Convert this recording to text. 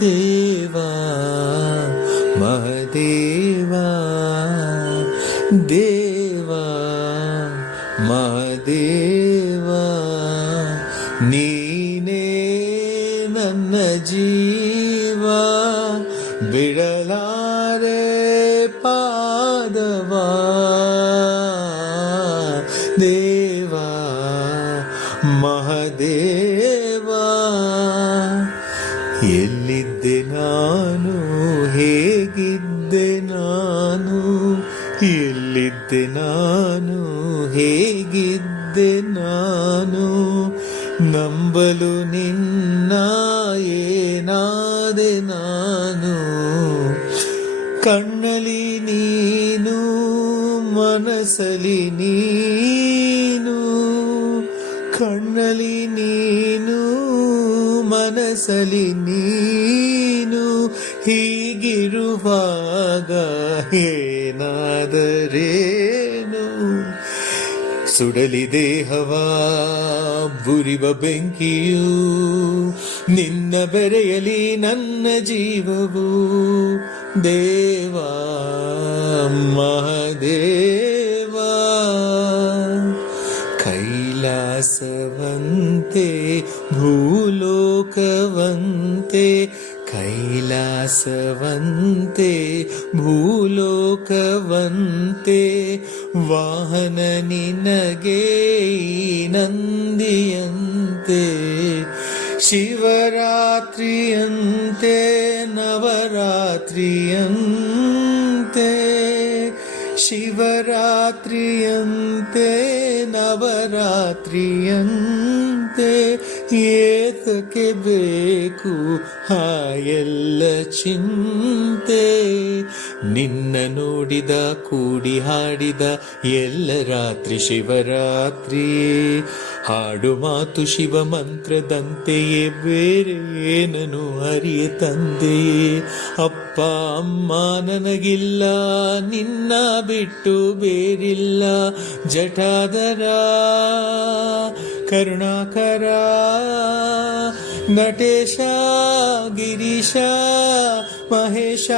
ದೇವಾ ಮಹದೇವಾ ದೇವಾ ಮಹದೇವಾ ನೀನೇ ನನ್ನ ಜೀವ ಬಿಡಲಾರೆ ಪಾದವಾ ದೇವಾ ಮಹದೇವಾ ಎಲ್ಲಿದ್ದೆ ನಾನು ಹೇಗಿದ್ದೆ ನಾನು ಎಲ್ಲಿದ್ದೆ ನಾನು ಹೇಗಿದ್ದೆ ನಾನು ನಂಬಲು ನಿನ್ನ ಏನಾದೆ ನಾನು ಕಣ್ಣಲ್ಲಿ ನೀನು ಮನಸ್ಸಲ್ಲಿ ನೀನು ಕಣ್ಣಲ್ಲಿ ನೀನು ಮನಸ್ಸಲ್ಲಿ ನೀನು ಹೀಗಿರುವಾಗ ಏನಾದರೇನು ಸುಡಲಿ ದೇಹವ ಬುರಿವ ಬೆಂಕಿಯು ನಿನ್ನ ಬೆರೆಯಲಿ ನನ್ನ ಜೀವವು ದೇವಾ ಮಹದೇವಾ ಕೈಲಾಸವಂತೆ ಭೂಲೋಕವಂತೆ ಕೈಲಾಸವಂತೆ ಭೂಲೋಕವಂತೆ ವಾಹನ ನಿನಗೆ ನಂದಿಯಂತೆ ಶಿವರಾತ್ರಿಯಂತೆ ನವರಾತ್ರಿಯಂತೆ ಶಿವರಾತ್ರಿಯಂತೆ ನವರಾತ್ರಿಯಂತೆ ಏತಕ್ಕೆ ಬೇಕು ಆ ಎಲ್ಲ ಚಿಂತೆ ನಿನ್ನ ನೋಡಿದ ಕೂಡಿ ಹಾಡಿದ ಎಲ್ಲ ರಾತ್ರಿ ಶಿವರಾತ್ರಿ ಹಾಡು ಮಾತು ಶಿವ ಮಂತ್ರದಂತೆಯೇ ಬೇರೆ ಏನನು ಅರಿಯ ತಂದೆಯೇ ಅಪ್ಪ ಅಮ್ಮ ನನಗಿಲ್ಲ ನಿನ್ನ ಬಿಟ್ಟು ಬೇರಿಲ್ಲ ಜಟಾಧರ ಕರುಣಾಕರ ನಟೇಶ ಗಿರೀಶ ಮಹೇಶ